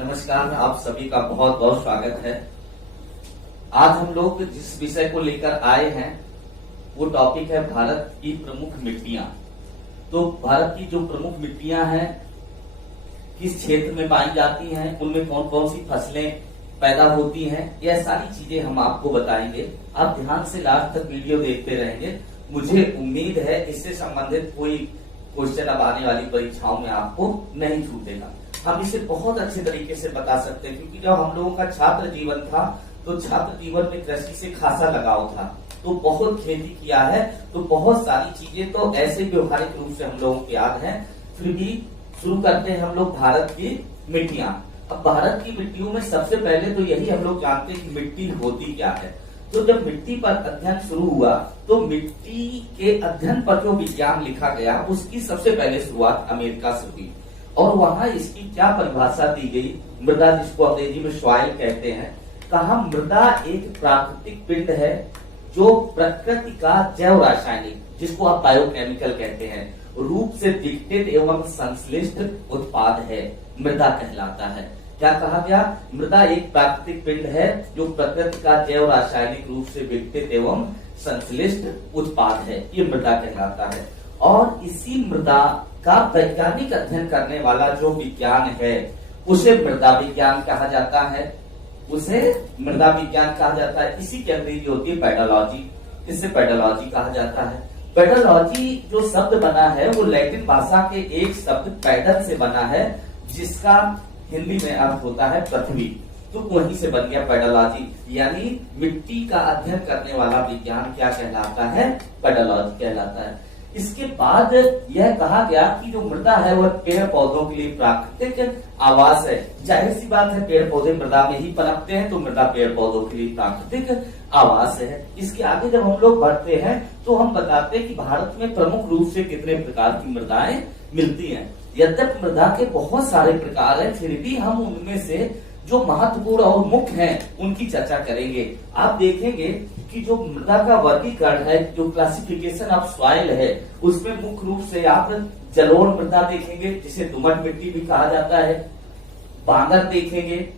नमस्कार, आप सभी का बहुत बहुत स्वागत है। आज हम लोग जिस विषय को लेकर आए हैं वो टॉपिक है भारत की प्रमुख मिट्टियां। तो भारत की जो प्रमुख मिट्टियां हैं किस क्षेत्र में पाई जाती हैं, उनमें कौन कौन सी फसलें पैदा होती हैं, यह सारी चीजें हम आपको बताएंगे। आप ध्यान से लास्ट तक वीडियो देखते रहेंगे। मुझे उम्मीद है इससे संबंधित कोई क्वेश्चन अब आने वाली परीक्षाओं में आपको नहीं छूटेगा। हम इसे बहुत अच्छे तरीके से बता सकते हैं, क्योंकि जब हम लोगों का छात्र जीवन था तो छात्र जीवन में कृषि से खासा लगाव था, तो बहुत खेती किया है, तो बहुत सारी चीजें तो ऐसे व्यवहारिक रूप से हम लोगों को याद है। फिर भी शुरू करते हैं हम लोग भारत की मिट्टियां। अब भारत की मिट्टियों में सबसे पहले तो यही हम लोग जानते हैं कि मिट्टी होती क्या है। तो जब मिट्टी पर अध्ययन शुरू हुआ तो मिट्टी के अध्ययन पर जो विज्ञान लिखा गया उसकी सबसे पहले शुरुआत अमेरिका से हुई, और वहां इसकी क्या परिभाषा दी गई, मृदा जिसको अंग्रेजी में सॉइल कहते हैं। कहा मृदा एक प्राकृतिक पिंड है जो प्रकृति का जैव रासायनिक, जिसको आप बायोकेमिकल कहते हैं, रूप से विकसित एवं संश्लिष्ट उत्पाद है, मृदा कहलाता है। क्या कहा गया? मृदा एक प्राकृतिक पिंड है जो प्रकृति का जैव रासायनिक रूप से विकसित एवं संश्लिष्ट उत्पाद है, ये मृदा कहलाता है। और इसी मृदा का वैज्ञानिक अध्ययन करने वाला जो विज्ञान है उसे मृदा विज्ञान कहा जाता है, उसे मृदा विज्ञान कहा जाता है। इसी की अंग्रेजी होती है पेडोलॉजी, इसे पेडोलॉजी कहा जाता है। पेडोलॉजी जो शब्द बना है वो लैटिन भाषा के एक शब्द पैडल से बना है, जिसका हिंदी में अर्थ होता है पृथ्वी, तो वहीं से बन गया पेडोलॉजी। यानी मिट्टी का अध्ययन करने वाला विज्ञान क्या कहलाता है? पेडोलॉजी कहलाता है। इसके बाद यह कहा गया कि जो मृदा है वह पेड़ पौधों के लिए प्राकृतिक आवास है। जाहिर सी बात है, पेड़ पौधे मृदा में ही पनपते हैं, तो मृदा पेड़ पौधों के लिए प्राकृतिक आवास है। इसके आगे जब हम लोग बढ़ते हैं तो हम बताते हैं कि भारत में प्रमुख रूप से कितने प्रकार की मृदाएं मिलती हैं। यद्यपि मृदा के बहुत सारे प्रकार हैं, फिर भी हम उनमें से जो महत्वपूर्ण और मुख्य हैं उनकी चर्चा करेंगे। आप देखेंगे कि जो मृदा का वर्गीकरण है, जो क्लासिफिकेशन ऑफ सॉइल है, उसमें मुख्य रूप से आप जलोढ़ मृदा देखेंगे जिसे दोमट मिट्टी भी कहा जाता है, बांगर देखेंगे,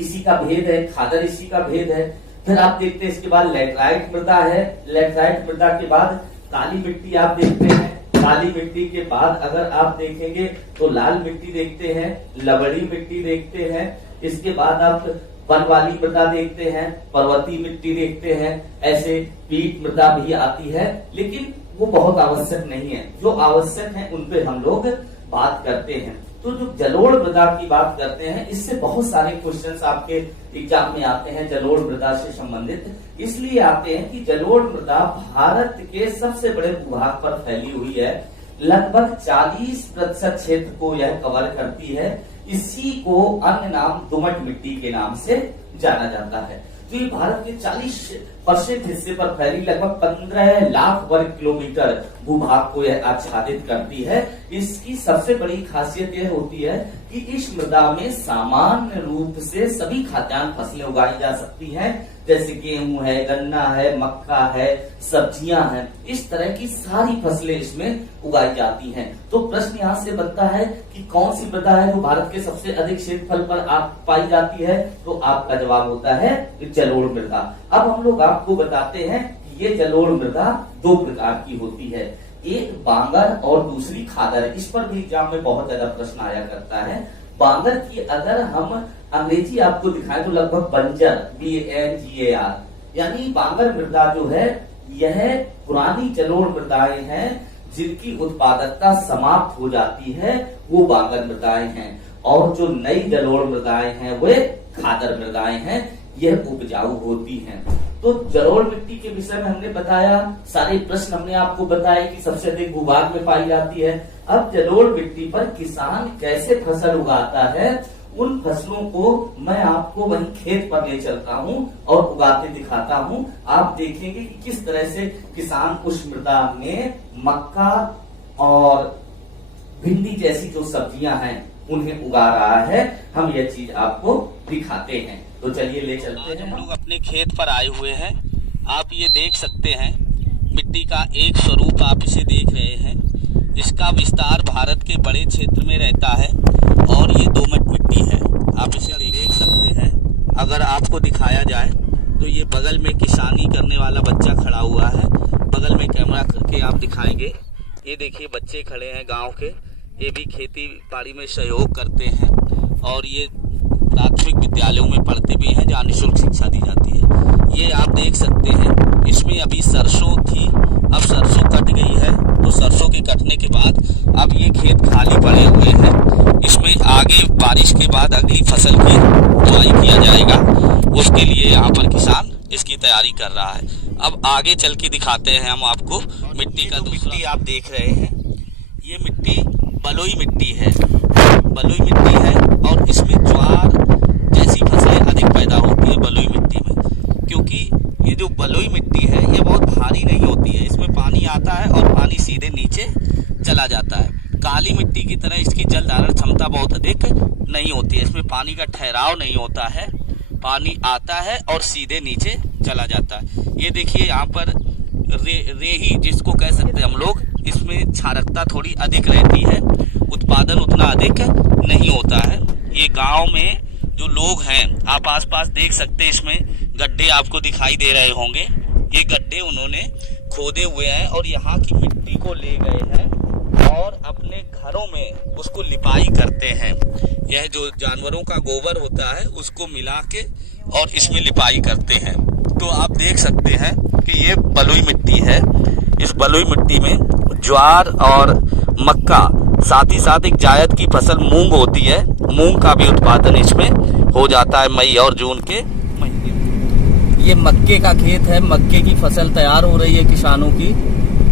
इसी का भेद है, खादर इसी का भेद है। फिर आप देखते हैं इसके बाद लैटराइट मृदा है, लैटराइट मृदा के बाद काली मिट्टी आप देखते हैं, काली मिट्टी के बाद अगर आप देखेंगे तो लाल मिट्टी देखते हैं, लवड़ी मिट्टी देखते हैं, इसके बाद आप वन वाली मृदा देखते हैं, पर्वतीय मिट्टी देखते हैं, ऐसे पीट मृदा भी आती है, लेकिन वो बहुत आवश्यक नहीं है। जो आवश्यक है उन पे हम लोग बात करते हैं। तो जो जलोढ़ मृदा की बात करते हैं, इससे बहुत सारे क्वेश्चंस आपके एग्जाम में आते हैं जलोढ़ मृदा से संबंधित। इसलिए आते हैं कि जलोढ़ मृदा भारत के सबसे बड़े भूभाग पर फैली हुई है, लगभग 40% क्षेत्र को यह कवर करती है। इसी को अन्य नाम दोमट मिट्टी के नाम से जाना जाता है। तो ये भारत के 40% हिस्से पर फैली लगभग 15 लाख वर्ग किलोमीटर भूभाग को यह आच्छादित करती है। इसकी सबसे बड़ी खासियत यह होती है कि इस मृदा में सामान्य रूप से सभी खाद्यान्न फसलें उगाई जा सकती हैं, जैसे गेहूं है, गन्ना है, मक्का है, सब्जियां हैं, इस तरह की सारी फसलें इसमें उगाई जाती हैं। तो प्रश्न यहाँ से बनता है कि कौन सी मृदा है जो भारत के सबसे अधिक क्षेत्रफल पर पाई जाती है? तो आपका जवाब होता है जलोढ़ मृदा। अब हम लोग आपको बताते हैं कि ये जलोढ़ मृदा दो प्रकार की होती है, एक बांगर और दूसरी खादर। इस पर भी एग्जाम में बहुत ज्यादा प्रश्न आया करता है। बांगर की अगर हम अंग्रेजी आपको दिखाएं तो लगभग बंजर, BANGAR, यानी बांगर मृदा जो है यह पुरानी जलोढ़ मृदाएं हैं जिनकी उत्पादकता समाप्त हो जाती है, वो बांगर मृदाएं हैं। और जो नई जलोढ़ मृदाएं हैं वे खादर मृदाएं हैं, यह उपजाऊ होती हैं। तो जलोढ़ मिट्टी के विषय में हमने बताया, सारे प्रश्न हमने आपको बताया कि सबसे अधिक भूभाग में पाई जाती है। अब जलोढ़ मिट्टी पर किसान कैसे फसल उगाता है, उन फसलों को मैं आपको वहीं खेत पर ले चलता हूं और उगाते दिखाता हूं। आप देखेंगे कि किस तरह से किसान उस मृदा में मक्का और भिंडी जैसी जो सब्जियां हैं उन्हें उगा रहा है। हम यह चीज आपको दिखाते हैं, तो चलिए ले चलते हैं। हम लोग अपने खेत पर आए हुए हैं। आप ये देख सकते हैं मिट्टी का एक स्वरूप आप इसे देख रहे हैं। इसका विस्तार भारत के बड़े क्षेत्र में रहता है और ये दोमट मिट्टी है। तो ये बगल में किसानी करने वाला बच्चा खड़ा हुआ है, बगल में कैमरा करके आप दिखाएंगे। ये देखिए बच्चे खड़े हैं गांव के, ये भी खेती बाड़ी में सहयोग करते हैं और ये प्राथमिक विद्यालयों में पढ़ते भी हैं जहाँ निःशुल्क शिक्षा दी जाती है। ये आप देख सकते हैं, इसमें अभी सरसों थी, अब सरसों कट गई है, तो सरसों के कटने के बाद अब ये खेत खाली पड़े हुए हैं। इसमें आगे बारिश के बाद अगली फसल की बुआई किया जाएगा, उसके लिए यहाँ पर किसान इसकी तैयारी कर रहा है। अब आगे चल के दिखाते हैं हम आपको मिट्टी का। मिट्टी आप देख रहे हैं, ये मिट्टी बलुई मिट्टी है, बलुई मिट्टी है और इसमें ज्वार जैसी फसलें अधिक पैदा होती है बलुई मिट्टी में, क्योंकि ये जो बलुई मिट्टी है ये बहुत भारी नहीं होती है, इसमें पानी आता है और पानी सीधे नीचे चला जाता है। काली मिट्टी की तरह इसकी जल धारण क्षमता बहुत अधिक नहीं होती है, इसमें पानी का ठहराव नहीं होता है, पानी आता है और सीधे नीचे चला जाता है। ये देखिए यहाँ पर रेही जिसको कह सकते हैं हम लोग, इसमें क्षारकता थोड़ी अधिक रहती है, उत्पादन उतना अधिक नहीं होता है। ये गांव में जो लोग हैं आप आसपास देख सकते हैं, इसमें गड्ढे आपको दिखाई दे रहे होंगे, ये गड्ढे उन्होंने खोदे हुए हैं और यहाँ की मिट्टी को ले गए हैं और अपने घरों में उसको लिपाई करते हैं। यह जो जानवरों का गोबर होता है उसको मिला के और इसमें लिपाई करते हैं। तो आप देख सकते हैं कि ये बलुई मिट्टी है, इस बलुई मिट्टी में ज्वार और मक्का, साथ ही साथ एक जायद की फसल मूंग होती है, मूंग का भी उत्पादन इसमें हो जाता है मई और जून के महीने। ये मक्के का खेत है, मक्के की फसल तैयार हो रही है किसानों की।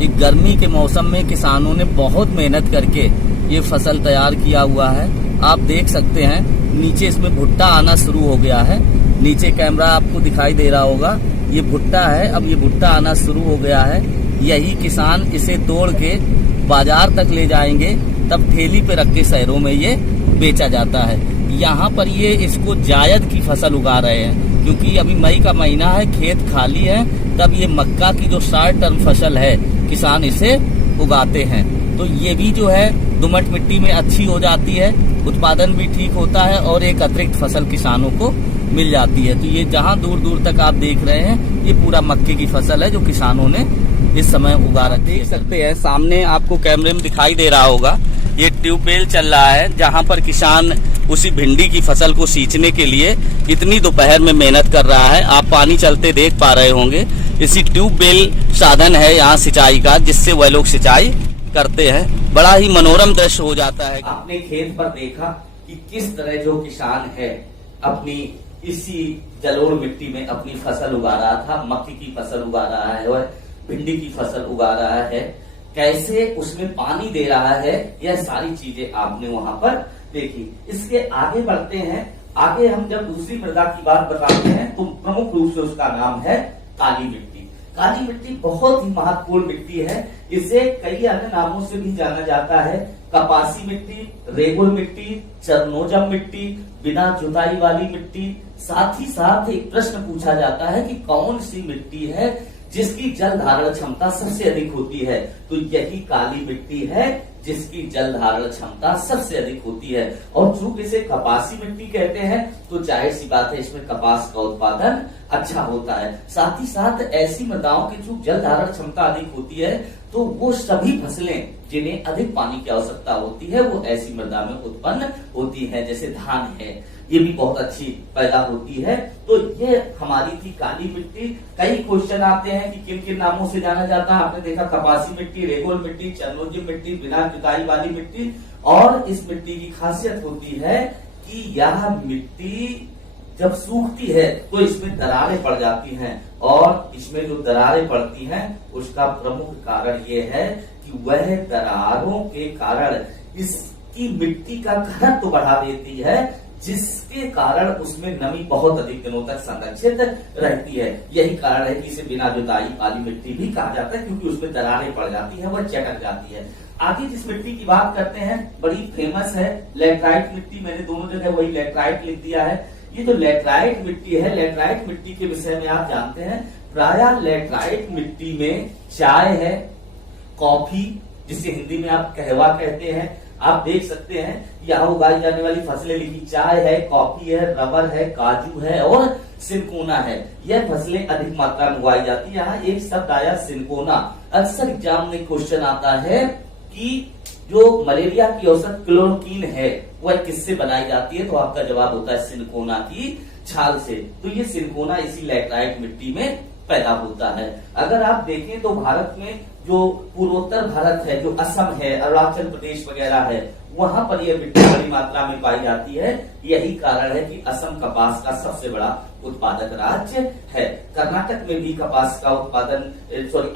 एक गर्मी के मौसम में किसानों ने बहुत मेहनत करके ये फसल तैयार किया हुआ है। आप देख सकते हैं नीचे इसमें भुट्टा आना शुरू हो गया है, नीचे कैमरा आपको दिखाई दे रहा होगा, ये भुट्टा है, अब ये भुट्टा आना शुरू हो गया है। यही किसान इसे तोड़ के बाजार तक ले जाएंगे, तब ठेली पे रख के शहरों में ये बेचा जाता है। यहाँ पर ये इसको जायद की फसल उगा रहे हैं, क्योंकि अभी मई का महीना है, खेत खाली है, तब ये मक्का की जो शॉर्ट टर्म फसल है किसान इसे उगाते हैं। तो ये भी जो है दोमट मिट्टी में अच्छी हो जाती है, उत्पादन भी ठीक होता है और एक अतिरिक्त फसल किसानों को मिल जाती है। तो ये जहाँ दूर दूर तक आप देख रहे हैं ये पूरा मक्के की फसल है जो किसानों ने इस समय उगा रखी है। देख सकते हैं सामने आपको कैमरे में दिखाई दे रहा होगा, ये ट्यूबवेल चल रहा है जहाँ पर किसान उसी भिंडी की फसल को सींचने के लिए इतनी दोपहर में मेहनत कर रहा है। आप पानी चलते देख पा रहे होंगे, इसी ट्यूबवेल साधन है यहाँ सिंचाई का, जिससे वह लोग सिंचाई करते हैं। बड़ा ही मनोरम दृश्य हो जाता है। आपने खेत पर देखा कि किस तरह जो किसान है अपनी इसी जलोढ़ मिट्टी में अपनी फसल उगा रहा था, मक्की की फसल उगा रहा है और भिंडी की फसल उगा रहा है, कैसे उसमें पानी दे रहा है, यह सारी चीजें आपने वहां पर देखी। इसके आगे बढ़ते हैं, आगे हम जब दूसरी मृदा की बात बताते हैं तो प्रमुख रूप से उसका नाम है काली मिट्टी। काली मिट्टी बहुत ही महत्वपूर्ण मिट्टी है, इसे कई अन्य नामों से भी जाना जाता है, कपासी मिट्टी, रेगुल मिट्टी, चरनोजम मिट्टी, बिना जुताई वाली मिट्टी। साथ ही साथ एक प्रश्न पूछा जाता है कि कौन सी मिट्टी है जिसकी जल धारण क्षमता सबसे अधिक होती है, तो यही काली मिट्टी है जिसकी जल धारण क्षमता सबसे अधिक होती है। और चूंकि इसे कपासी मिट्टी कहते हैं तो जाहिर सी बात है इसमें कपास का उत्पादन अच्छा होता है। साथ ही साथ ऐसी मृदाओं की जो जल धारण क्षमता अधिक होती है तो वो सभी फसलें जिन्हें अधिक पानी की आवश्यकता होती है वो ऐसी मृदा में उत्पन्न होती है, जैसे धान है, ये भी बहुत अच्छी पैदा होती है। तो ये हमारी थी काली मिट्टी। कई क्वेश्चन आते हैं कि किन किन नामों से जाना जाता है, आपने देखा कपासी मिट्टी, रेगुल मिट्टी, चरनोजिम मिट्टी, बिना जुताई वाली मिट्टी। और इस मिट्टी की खासियत होती है कि यह मिट्टी जब सूखती है तो इसमें दरारें पड़ जाती हैं, और इसमें जो दरारें पड़ती हैं उसका प्रमुख कारण ये है कि वह दरारों के कारण इसकी मिट्टी का घनत्व बढ़ा देती है, जिसके कारण उसमें नमी बहुत अधिक दिनों तक संरक्षित रहती है। यही कारण है कि इसे बिना जुताई वाली मिट्टी भी कहा जाता है, क्योंकि उसमें दरारें पड़ जाती है, वह चटक जाती है। आगे जिस मिट्टी की बात करते हैं बड़ी फेमस है लैटराइट मिट्टी, मैंने दोनों जगह वही लैटराइट लिख दिया है। ये जो लैटराइट मिट्टी है, लैटराइट मिट्टी के विषय में आप जानते हैं, प्रायः लैटराइट मिट्टी में चाय है, कॉफी जिसे हिंदी में आप कहवा कहते हैं, आप देख सकते हैं यहाँ उगाई जाने वाली फसलें लिखी, चाय है, कॉफी है, रबर है, काजू है और सिनकोना है। यह फसलें अधिक मात्रा में उगाई जाती है। यहाँ एक शब्द आया सिनकोना। अक्सर एग्जाम में क्वेश्चन आता है कि जो मलेरिया की औषध क्लोरोक्विन है वह किससे बनाई जाती है, तो आपका जवाब होता है सिनकोना की छाल से। तो ये सिनकोना इसी लैटराइट मिट्टी में पैदा होता है। अगर आप देखें तो भारत में जो पूर्वोत्तर भारत है, जो असम है, अरुणाचल प्रदेश वगैरह है, वहां पर यह मिट्टी बड़ी मात्रा में पाई जाती है। यही कारण है कि असम कपास का सबसे बड़ा उत्पादक राज्य है। कर्नाटक में भी कपास का उत्पादन,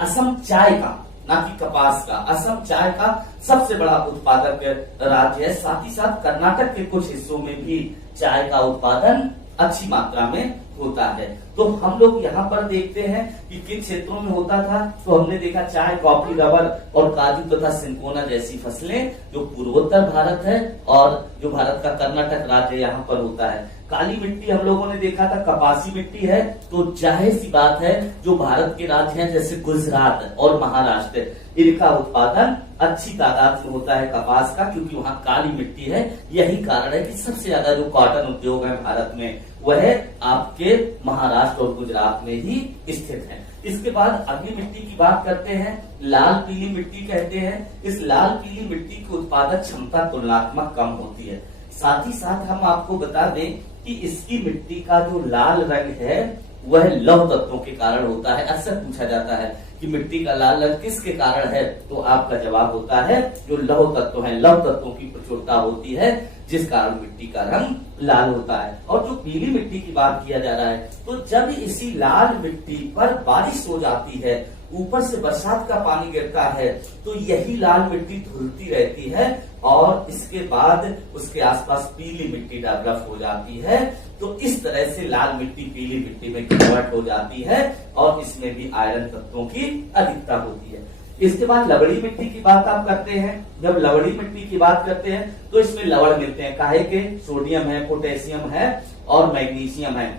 असम चाय का, ना कि कपास का, असम चाय का सबसे बड़ा उत्पादक राज्य है। साथ ही साथ कर्नाटक के कुछ हिस्सों में भी चाय का उत्पादन अच्छी मात्रा में होता है। तो हम लोग यहाँ पर देखते हैं कि किन क्षेत्रों में होता था, तो हमने देखा चाय, कॉफी, रबर और काजू तथा सिनकोना जैसी फसलें जो पूर्वोत्तर भारत है और जो भारत का कर्नाटक राज्य यहाँ पर होता है। काली मिट्टी हम लोगों ने देखा था कपासी मिट्टी है, तो जाहिर सी बात है जो भारत के राज्य हैं जैसे गुजरात और महाराष्ट्र, इनका उत्पादन अच्छी तादाद में होता है कपास का, क्योंकि वहां काली मिट्टी है। यही कारण है कि सबसे ज्यादा जो कॉटन उद्योग है भारत में वह आपके महाराष्ट्र और गुजरात में ही स्थित है। इसके बाद अगली मिट्टी की बात करते हैं, लाल पीली मिट्टी कहते हैं। इस लाल पीली मिट्टी की उत्पादक क्षमता तुलनात्मक कम होती है। साथ ही साथ हम आपको बता दें कि इसकी मिट्टी का जो लाल रंग है वह लौह तत्वों के कारण होता है। अक्सर पूछा जाता है कि मिट्टी का लाल रंग किसके कारण है, तो आपका जवाब होता है जो लौह तत्व है, लौह तत्वों की प्रचुरता होती है जिस कारण मिट्टी का रंग लाल होता है। और जो पीली मिट्टी की बात किया जा रहा है, तो जब इसी लाल मिट्टी पर बारिश हो जाती है, ऊपर से बरसात का पानी गिरता है, तो यही लाल मिट्टी धुलती रहती है और इसके बाद उसके आसपास पीली मिट्टी डेवलप हो जाती है। तो इस तरह से लाल मिट्टी पीली मिट्टी में कन्वर्ट हो जाती है और इसमें भी आयरन तत्वों की अधिकता होती है। इसके बाद लवड़ी मिट्टी की बात आप करते हैं। जब लवड़ी मिट्टी की बात करते हैं तो इसमें लवण मिलते हैं, काहे के, सोडियम है, पोटेशियम है और मैग्नीशियम है,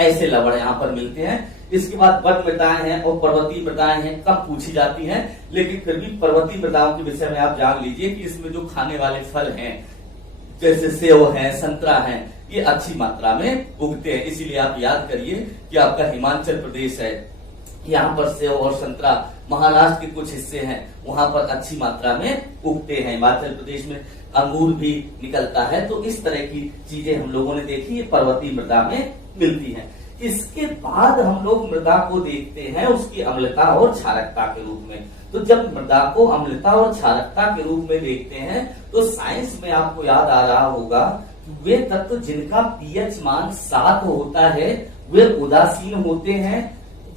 ऐसे लवण यहाँ पर मिलते हैं। इसके बाद वन मृदाएं हैं और पर्वतीय मृदाएं हैं, कम पूछी जाती हैं, लेकिन फिर भी पर्वतीय मृदाओं के विषय में आप जान लीजिए कि इसमें जो खाने वाले फल हैं जैसे सेव है, संतरा है, ये अच्छी मात्रा में उगते हैं। इसीलिए आप याद करिए कि आपका हिमाचल प्रदेश है, यहाँ पर सेव और संतरा, महाराष्ट्र के कुछ हिस्से हैं वहां पर अच्छी मात्रा में उगते हैं, हिमाचल प्रदेश में अंगूर भी निकलता है। तो इस तरह की चीजें हम लोगों ने देखी, ये पर्वतीय मृदा में मिलती हैं। इसके बाद हम लोग मृदा को देखते हैं उसकी अम्लता और क्षारकता के रूप में। तो जब मृदा को अम्लता और क्षारकता के रूप में देखते हैं तो साइंस में आपको याद आ रहा होगा वे तत्व जिनका पीएच मान 7 होता है वे उदासीन होते हैं,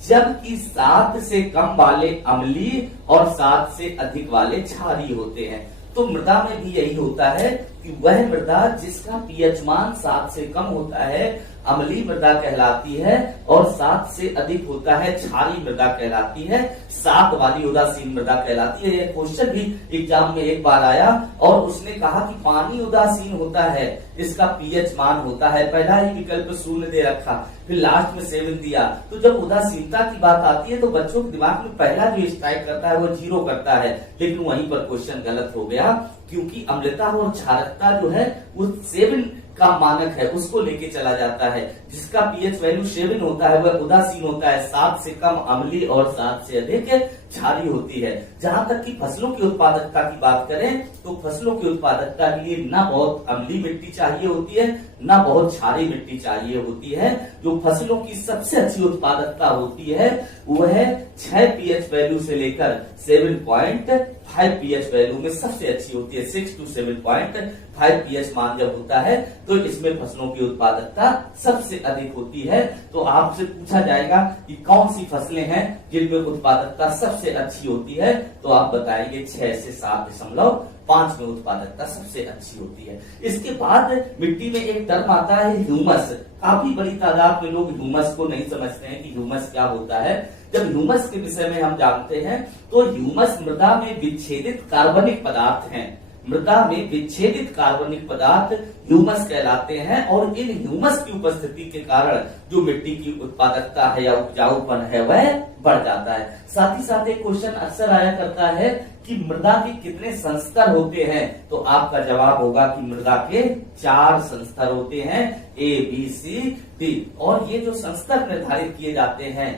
जबकि 7 से कम वाले अम्लीय और 7 से अधिक वाले क्षारीय होते हैं। तो मृदा में भी यही होता है कि वह मृदा जिसका पीएच मान 7 से कम होता है अम्लीय मृदा कहलाती है और 7 से अधिक होता है क्षारीय मृदा कहलाती है, 7 वाली उदासीन मृदा कहलाती है। यह क्वेश्चन भी एग्जाम में एक बार आया और उसने कहा कि पानी उदासीन होता है, इसका पीएच मान होता है, पहला ही विकल्प 0 दे रखा, फिर लास्ट में 7 दिया। तो जब उदासीनता की बात आती है तो बच्चों के दिमाग में पहला जो स्ट्राइक करता है वो 0 करता है, लेकिन वहीं पर क्वेश्चन गलत हो गया, क्योंकि अम्लता और क्षारकता जो है वो 7 का मानक है, उसको लेके चला जाता है। जिसका पीएच वैल्यू 7 होता है वह उदासीन होता है, 7 से कम अम्लीय और 7 से अधिक क्षारीय होती है। जहां तक कि फसलों की उत्पादकता की बात करें तो फसलों की उत्पादकता के लिए ना बहुत अम्लीय मिट्टी चाहिए होती है, ना बहुत क्षारीय मिट्टी चाहिए होती है। जो फसलों की सबसे अच्छी उत्पादकता होती है वह 6 पीएच वैल्यू से लेकर 7.5 पीएच वैल्यू में सबसे अच्छी होती है। 6 to 7.5 पीएच मान जब होता है तो इसमें फसलों की उत्पादकता सबसे अधिक होती है। तो आपसे पूछा जाएगा कि कौन सी फसलें हैं जिनमें उत्पादकता सबसे अच्छी होती है, तो आप बताएंगे 6 से 7.5 में उत्पादकता सबसे अच्छी होती है। इसके बाद मिट्टी में एक टर्म आता है ह्यूमस। काफी बड़ी तादाद में लोग ह्यूमस को नहीं समझते हैं कि ह्यूमस क्या होता है। जब ह्यूमस के विषय में हम जानते हैं तो ह्यूमस मृदा में विच्छेदित कार्बनिक पदार्थ हैं मृदा में विच्छेदित कार्बनिक पदार्थ ह्यूमस कहलाते हैं और इन ह्यूमस की उपस्थिति के कारण जो मिट्टी की उत्पादकता है या उपजाऊपन है वह बढ़ जाता है। साथ ही साथ एक क्वेश्चन अक्सर आया करता है कि मृदा के कितने संस्तर होते हैं, तो आपका जवाब होगा कि मृदा के 4 संस्तर होते हैं, ABCD। और ये जो संस्तर निर्धारित किए जाते हैं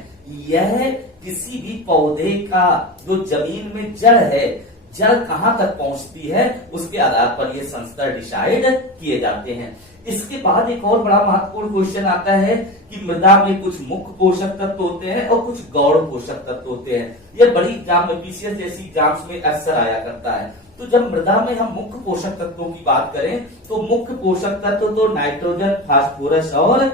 यह किसी भी पौधे का जो जमीन में जड़ है, जड़ कहां तक पहुंचती है उसके आधार पर ये संस्तर डिसाइड किए जाते हैं। इसके बाद एक और बड़ा महत्वपूर्ण क्वेश्चन आता है कि मृदा में कुछ मुख्य पोषक तत्व होते हैं और कुछ गौण पोषक तत्व होते हैं। यह बड़ी एग्जाम में पीसीएस जैसी एग्जाम्स में अक्सर आया करता है। तो जब मृदा में हम मुख्य पोषक तत्वों की बात करें तो मुख्य पोषक तत्व तो नाइट्रोजन, फास्फोरस और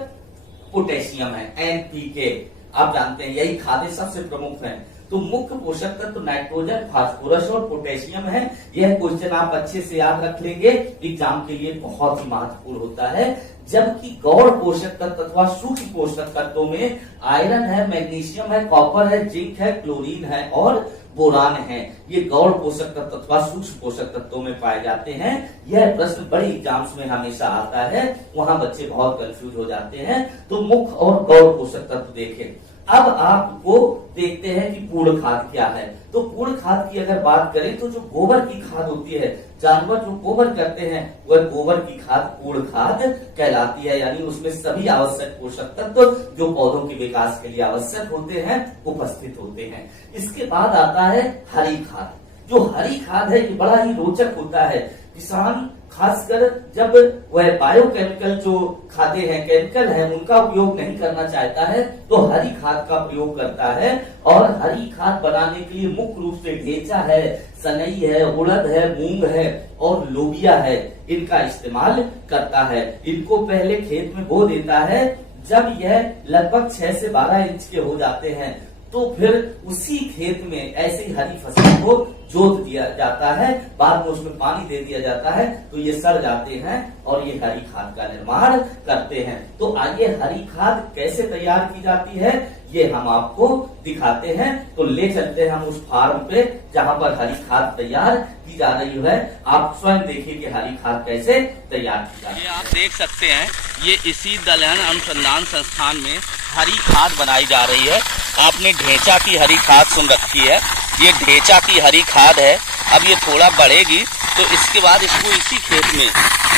पोटेशियम है, NPK। आप जानते हैं यही खाद्य सबसे प्रमुख हैं। तो मुख्य पोषक तत्व नाइट्रोजन, फास्फोरस और पोटेशियम है। यह क्वेश्चन आप अच्छे से याद रख लेंगे, एग्जाम के लिए बहुत ही महत्वपूर्ण होता है। जबकि गौण पोषक तत्व अथवा सूक्ष्म पोषक तत्वों में आयरन है, मैग्नीशियम है, कॉपर है, जिंक है, क्लोरीन है और बोरान है। ये गौण पोषक तत्व अथवा सूक्ष्म पोषक तत्वों में पाए जाते हैं। यह प्रश्न बड़ी एग्जाम्स में हमेशा आता है, वहां बच्चे बहुत कंफ्यूज हो जाते हैं। तो मुख्य और गौण पोषक तत्व देखें। अब आपको देखते हैं कि पूर्ण खाद क्या है। तो पूर्ण खाद की अगर बात करें तो जो गोबर की खाद होती है, जानवर जो गोबर करते हैं वह गोबर की खाद पूर्ण खाद कहलाती है। यानी उसमें सभी आवश्यक पोषक तत्व जो पौधों के विकास के लिए आवश्यक होते हैं उपस्थित होते हैं। इसके बाद आता है हरी खाद। जो हरी खाद है ये बड़ा ही रोचक होता है। किसान खासकर जब वह बायोकेमिकल जो खाद्य हैं, केमिकल है, उनका उपयोग नहीं करना चाहता है तो हरी खाद का प्रयोग करता है। और हरी खाद बनाने के लिए मुख्य रूप से ढेंचा है, सनई है, उड़द है, मूंग है और लोबिया है, इनका इस्तेमाल करता है। इनको पहले खेत में बो देता है। जब यह लगभग 6 से 12 इंच के हो जाते हैं तो फिर उसी खेत में ऐसे ही हरी फसल को जोत दिया जाता है, बाद में उसमें पानी दे दिया जाता है तो ये सड़ जाते हैं और ये हरी खाद का निर्माण करते हैं। तो आइए हरी खाद कैसे तैयार की जाती है ये हम आपको दिखाते हैं। तो ले चलते हैं हम उस फार्म पे जहां पर हरी खाद तैयार की जा रही है। आप स्वयं देखिए कि हरी खाद कैसे तैयार की जाती है। ये आप देख सकते हैं, ये इसी दलहन अनुसंधान संस्थान में हरी खाद बनाई जा रही है। आपने ढेंचा की हरी खाद सुन रखी है, ये ढेंचा की हरी खाद है। अब ये थोड़ा बढ़ेगी तो इसके बाद इसको इसी खेत में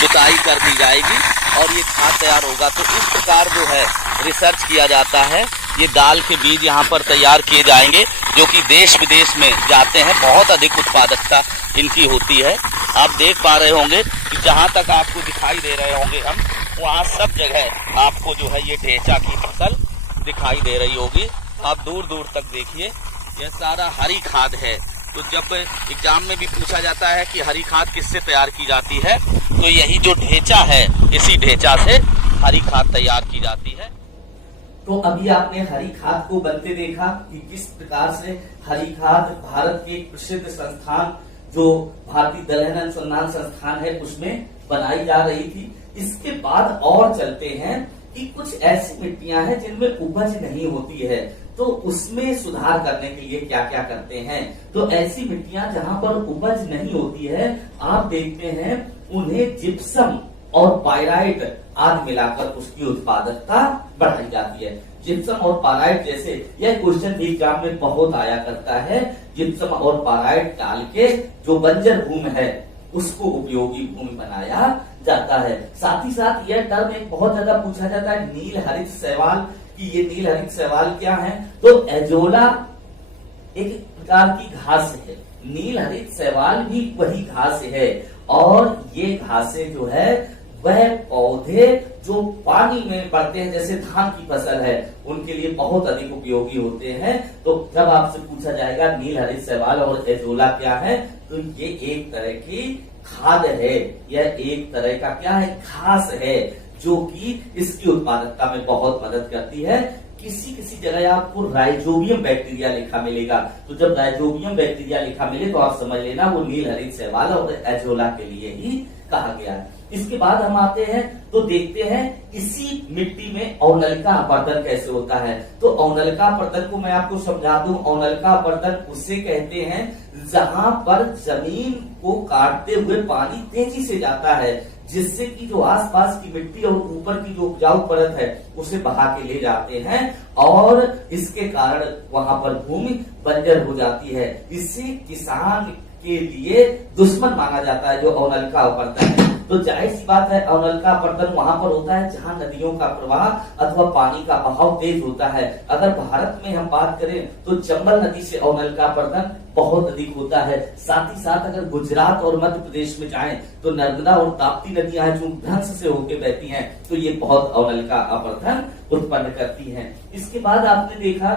जुताई कर दी जाएगी और ये खाद तैयार होगा। तो इस प्रकार जो है रिसर्च किया जाता है। ये दाल के बीज यहाँ पर तैयार किए जाएंगे जो कि देश विदेश में जाते हैं, बहुत अधिक उत्पादकता इनकी होती है। आप देख पा रहे होंगे कि जहाँ तक आपको दिखाई दे रहे होंगे हम, वहाँ सब जगह आपको जो है ये ढेंचा की फसल दिखाई दे रही होगी। आप दूर दूर तक देखिए, यह सारा हरी खाद है। तो जब एग्जाम में भी पूछा जाता है कि हरी खाद किससे तैयार की जाती है तो यही जो ढेंचा है, इसी ढेंचा से हरी खाद तैयार की जाती है। तो अभी आपने हरी खाद को बनते देखा कि किस प्रकार से हरी खाद भारत के एक प्रसिद्ध संस्थान जो भारतीय दलहन अनुसंधान संस्थान है उसमें बनाई जा रही थी। इसके बाद और चलते हैं कि कुछ ऐसी मिट्टियां हैं जिनमें उपज नहीं होती है, तो उसमें सुधार करने के लिए क्या क्या करते हैं। तो ऐसी मिट्टियां जहां पर उपज नहीं होती है, आप देखते हैं उन्हें जिप्सम और पायराइट आदि मिलाकर उसकी उत्पादकता बढ़ाई जाती है। जिप्सम और पायराइट जैसे यह क्वेश्चन भी एग्जाम में बहुत आया करता है। जिप्सम और पायराइट डाल के जो बंजर भूमि है उसको उपयोगी भूमि बनाया जाता है। साथ ही साथ यह टर्म एक बहुत ज्यादा पूछा जाता है, नील हरित शैवाल, कि ये नील हरित शैवाल क्या है। तो एजोला एक प्रकार की घास है, नील हरित शैवाल भी वही घास है। और ये घासें जो है वह पौधे जो पानी में बढ़ते हैं, जैसे धान की फसल है, उनके लिए बहुत अधिक उपयोगी होते हैं। तो जब आपसे पूछा जाएगा नील हरित शैवाल और एजोला क्या है, तो ये एक तरह की खाद है, यह एक तरह का क्या है, घास है, जो कि इसकी उत्पादकता में बहुत मदद करती है। किसी किसी जगह आपको राइजोबियम बैक्टीरिया लिखा मिलेगा, तो जब राइजोबियम बैक्टीरिया लिखा मिले तो आप समझ लेना वो नील हरित शैवाल और एजोला के लिए ही कहा गया है। इसके बाद हम आते हैं तो देखते हैं इसी मिट्टी में अवनलिका अपर्दन कैसे होता है। तो अवनलिका अपर्दन को मैं आपको समझा दूं, अवनलिका अपर्दन उसे कहते हैं जहां पर जमीन को काटते हुए पानी तेजी से जाता है, जिससे कि जो आसपास की मिट्टी और ऊपर की जो उपजाऊ परत है उसे बहा के ले जाते हैं और इसके कारण वहां पर भूमि बंजर हो जाती है। इसे किसान के लिए दुश्मन माना जाता है जो अवनलिका अपर्दन है। तो जाहिर सी बात है अवनलिका अपर्दन वहां पर होता है जहां नदियों का प्रवाह अथवा पानी का बहाव तेज होता है। अगर भारत में हम बात करें तो चंबल नदी से अवनलिका अपर्दन बहुत अधिक होता है। साथ ही साथ अगर गुजरात और मध्य प्रदेश में जाएं तो नर्मदा और ताप्ती नदियां जो ध्वंस से होकर बहती हैं तो ये बहुत अवनलिका अपर्दन उत्पन्न करती हैं। इसके बाद आपने देखा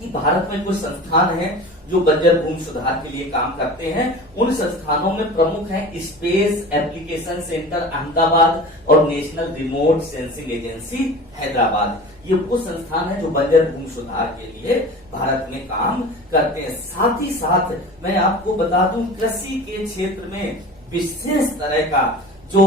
कि भारत में कुछ संस्थान हैं जो बंजर भूमि सुधार के लिए काम करते हैं। उन संस्थानों में प्रमुख हैं स्पेस एप्लीकेशन सेंटर अहमदाबाद और national remote sensing agency Hyderabad. ये वो संस्थान है जो बंजर भूमि सुधार के लिए भारत में काम करते हैं। साथ ही साथ मैं आपको बता दूं कृषि के क्षेत्र में विशेष तरह का जो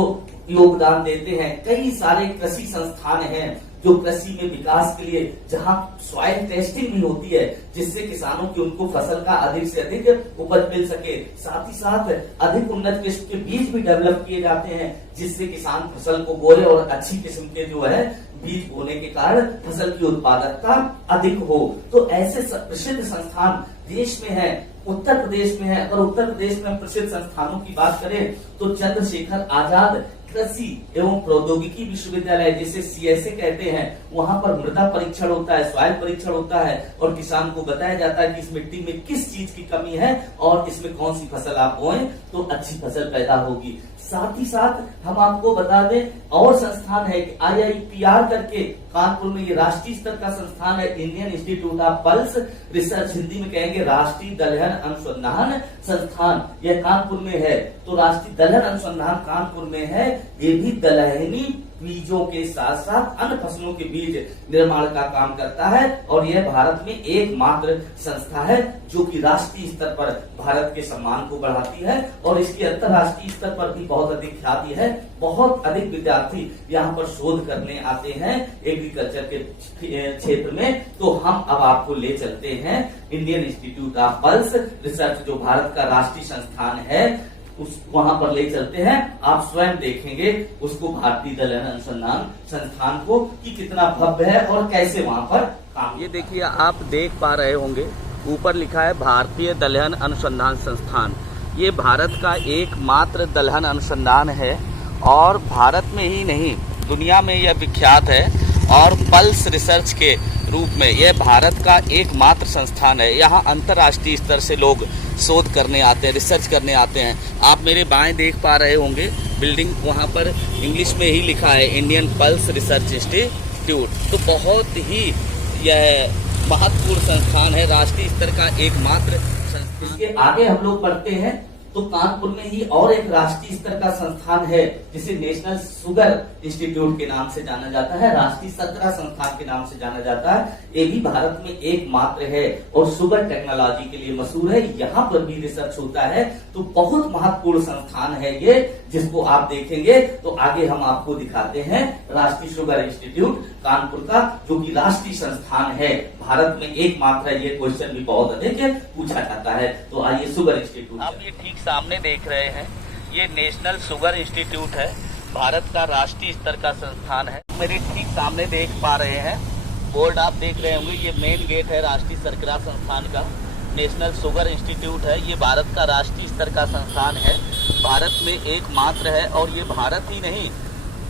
योगदान देते हैं कई सारे कृषि संस्थान हैं जो कृषि में विकास के लिए, जहां सॉइल टेस्टिंग भी होती है जिससे किसानों की उनको फसल का अधिक से अधिक उपज मिल सके। साथ ही साथ अधिक उन्नत किस्म के बीज भी डेवलप किए जाते हैं जिससे किसान फसल को बोए और अच्छी किस्म के जो है बीज बोने के कारण फसल की उत्पादकता अधिक हो। तो ऐसे प्रसिद्ध संस्थान देश में है, उत्तर प्रदेश में है। अगर उत्तर प्रदेश में प्रसिद्ध संस्थानों की बात करें तो चंद्रशेखर आजाद कृषि एवं प्रौद्योगिकी विश्वविद्यालय जिसे CSA कहते हैं, वहां पर मृदा परीक्षण होता है, सॉइल परीक्षण होता है और किसान को बताया जाता है कि इस मिट्टी में किस चीज की कमी है और इसमें कौन सी फसल आप बोएं तो अच्छी फसल पैदा होगी। साथ ही साथ हम आपको बता दें और संस्थान है कि IIPR करके कानपुर में ये राष्ट्रीय स्तर का संस्थान है, Indian institute of pulse research, Hindi में कहेंगे राष्ट्रीय दलहन अनुसंधान संस्थान, यह कानपुर में है। तो राष्ट्रीय दलहन अनुसंधान कानपुर में है। ये भी दलहनी बीजों के साथ साथ अन्य फसलों के बीज निर्माण का काम करता है और यह भारत में एकमात्र संस्था है जो कि राष्ट्रीय स्तर पर भारत के सम्मान को बढ़ाती है और इसकी अंतर्राष्ट्रीय स्तर पर भी बहुत अधिक ख्याति है। बहुत अधिक विद्यार्थी यहाँ पर शोध करने आते हैं एग्रीकल्चर के क्षेत्र में। तो हम अब आपको ले चलते हैं Indian institute of pulse research जो भारत का राष्ट्रीय संस्थान है वहां पर ले चलते हैं। आप स्वयं देखेंगे उसको भारतीय दलहन अनुसंधान संस्थान को कि कितना भव्य है और कैसे वहां पर काम। ये देखिए आप देख पा रहे होंगे ऊपर लिखा है भारतीय दलहन अनुसंधान संस्थान। ये भारत का एकमात्र दलहन अनुसंधान है और भारत में ही नहीं दुनिया में यह विख्यात है और पल्स रिसर्च के रूप में यह भारत का एकमात्र संस्थान है। यहाँ अंतर्राष्ट्रीय स्तर से लोग शोध करने आते हैं, रिसर्च करने आते हैं। आप मेरे बाएं देख पा रहे होंगे बिल्डिंग, वहाँ पर इंग्लिश में ही लिखा है इंडियन पल्स रिसर्च इंस्टीट्यूट। तो बहुत ही यह महत्वपूर्ण संस्थान है, राष्ट्रीय स्तर का एकमात्र संस्थान। इसके आगे हम लोग बढ़ते हैं तो कानपुर में ही और एक राष्ट्रीय स्तर का संस्थान है जिसे नेशनल शुगर इंस्टीट्यूट के नाम से जाना जाता है, राष्ट्रीय संतरा संस्थान के नाम से जाना जाता है। ये भी भारत में एकमात्र है और शुगर टेक्नोलॉजी के लिए मशहूर है। यहाँ पर भी रिसर्च होता है। तो बहुत महत्वपूर्ण संस्थान है ये जिसको आप देखेंगे। तो आगे हम आपको दिखाते हैं राष्ट्रीय शुगर इंस्टीट्यूट कानपुर का जो कि राष्ट्रीय संस्थान है, भारत में एकमात्र है। ये क्वेश्चन भी बहुत अधिक पूछा जाता है। तो आइए शुगर इंस्टीट्यूट आप ये ठीक सामने देख रहे हैं, ये नेशनल शुगर इंस्टीट्यूट है, भारत का राष्ट्रीय स्तर का संस्थान है। मेरे ठीक सामने देख पा रहे हैं बोर्ड आप देख रहे होंगे, ये मेन गेट है राष्ट्रीय शर्करा संस्थान का। नेशनल शुगर इंस्टीट्यूट है, ये भारत का राष्ट्रीय स्तर का संस्थान है, भारत में एकमात्र है और ये भारत ही नहीं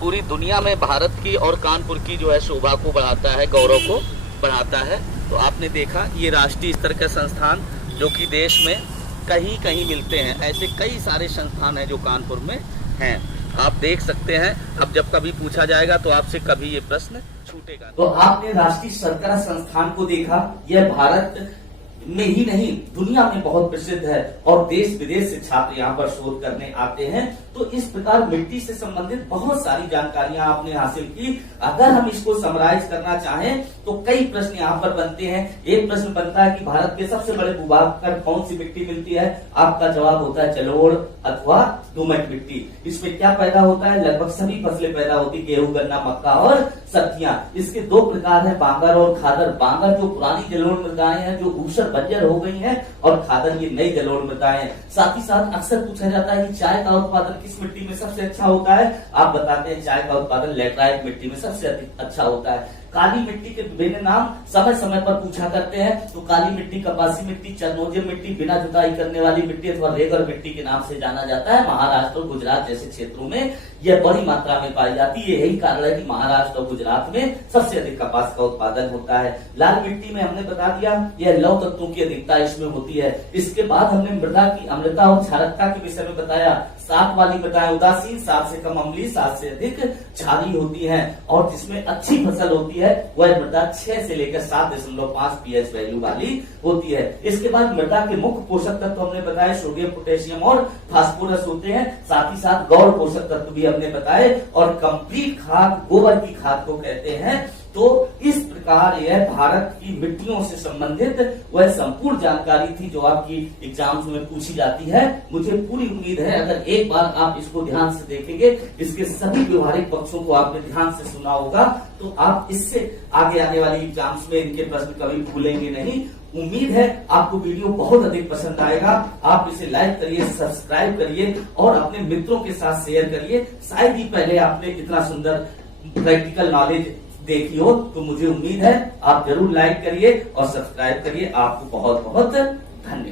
पूरी दुनिया में भारत की और कानपुर की जो है शोभा को बढ़ाता है, गौरव को बढ़ाता है। तो आपने देखा ये राष्ट्रीय स्तर का संस्थान जो कि देश में कहीं कहीं मिलते हैं। ऐसे कई सारे संस्थान हैं जो कानपुर में हैं, आप देख सकते हैं। अब जब कभी पूछा जाएगा तो आपसे कभी ये प्रश्न छूटेगा। तो आपने राष्ट्रीय शर्करा संस्थान को देखा, यह भारत में ही नहीं दुनिया में बहुत प्रसिद्ध है और देश विदेश से छात्र यहाँ पर शोध करने आते हैं। तो इस प्रकार मिट्टी से संबंधित बहुत सारी जानकारियां आपने हासिल की। अगर हम इसको समराइज करना चाहें तो कई प्रश्न यहाँ पर बनते हैं। एक प्रश्न बनता है कि भारत के सबसे बड़े भूभाग पर कौन सी मिट्टी मिलती है? आपका जवाब होता है जलोढ़ अथवा दोमट मिट्टी। इसमें क्या पैदा होता है? लगभग सभी फसलें पैदा होती, गेहूं, गन्ना, मक्का और सब्जियां। इसके दो प्रकार हैं, बांगर और खादर। बांगर जो पुरानी जलोढ़ मृदाएं हैं जो ऊसर बंजर हो गई हैं, और खादर ये नई जलोढ़ मृदाएं हैं। साथ ही साथ अक्सर पूछा जाता है कि चाय का उत्पादन किस मिट्टी में सबसे अच्छा होता है? आप बताते हैं चाय का उत्पादन लैटराइट मिट्टी में सबसे अधिक अच्छा होता है। काली मिट्टी के विभिन्न नाम समय समय पर पूछा करते हैं, तो काली मिट्टी, कपासी मिट्टी, चरनोजियम मिट्टी, बिना जुताई करने वाली मिट्टी अथवा रेगर मिट्टी के नाम से जाना जाता है। महाराष्ट्र और गुजरात जैसे क्षेत्रों में यह बड़ी मात्रा में पाई जाती है। यही कारण है कि महाराष्ट्र और गुजरात में सबसे अधिक कपास का उत्पादन होता है। लाल मिट्टी में हमने बता दिया यह लौह तत्वों की अधिकता इसमें होती है। इसके बाद हमने मृदा की अम्लता और क्षारकता के विषय में बताया। 7 वाली मृदाएं उदासीन, 7 से कम अम्लीय, 7 से अधिक क्षारीय होती हैं, और जिसमें अच्छी फसल होती है वह मृदा 6 से लेकर 7.5 पीएच वैल्यू वाली होती है। इसके बाद मृदा के मुख्य पोषक तत्व हमने बताए सोडियम, पोटेशियम और फास्फोरस होते हैं। साथ ही साथ गौण पोषक तत्व भी हमने बताए, और कंप्लीट खाद गोबर की खाद को कहते हैं। तो इस प्रकार यह भारत की मिट्टियों से संबंधित वह संपूर्ण जानकारी थी जो आपकी एग्जाम्स में पूछी जाती है। मुझे पूरी उम्मीद है अगर एक बार आप इसको ध्यान से देखेंगे, इसके सभी व्यवहारिक पक्षों को आपने ध्यान से सुना होगा, तो आप इससे आगे आने वाली एग्जाम्स में इनके प्रश्न कभी भूलेंगे नहीं। उम्मीद है आपको वीडियो बहुत अधिक पसंद आएगा। आप इसे लाइक करिए, सब्सक्राइब करिए और अपने मित्रों के साथ शेयर करिए। शायद ही पहले आपने इतना सुंदर प्रैक्टिकल नॉलेज देखी हो, तो मुझे उम्मीद है आप जरूर लाइक करिए और सब्सक्राइब करिए। आपको बहुत बहुत धन्यवाद।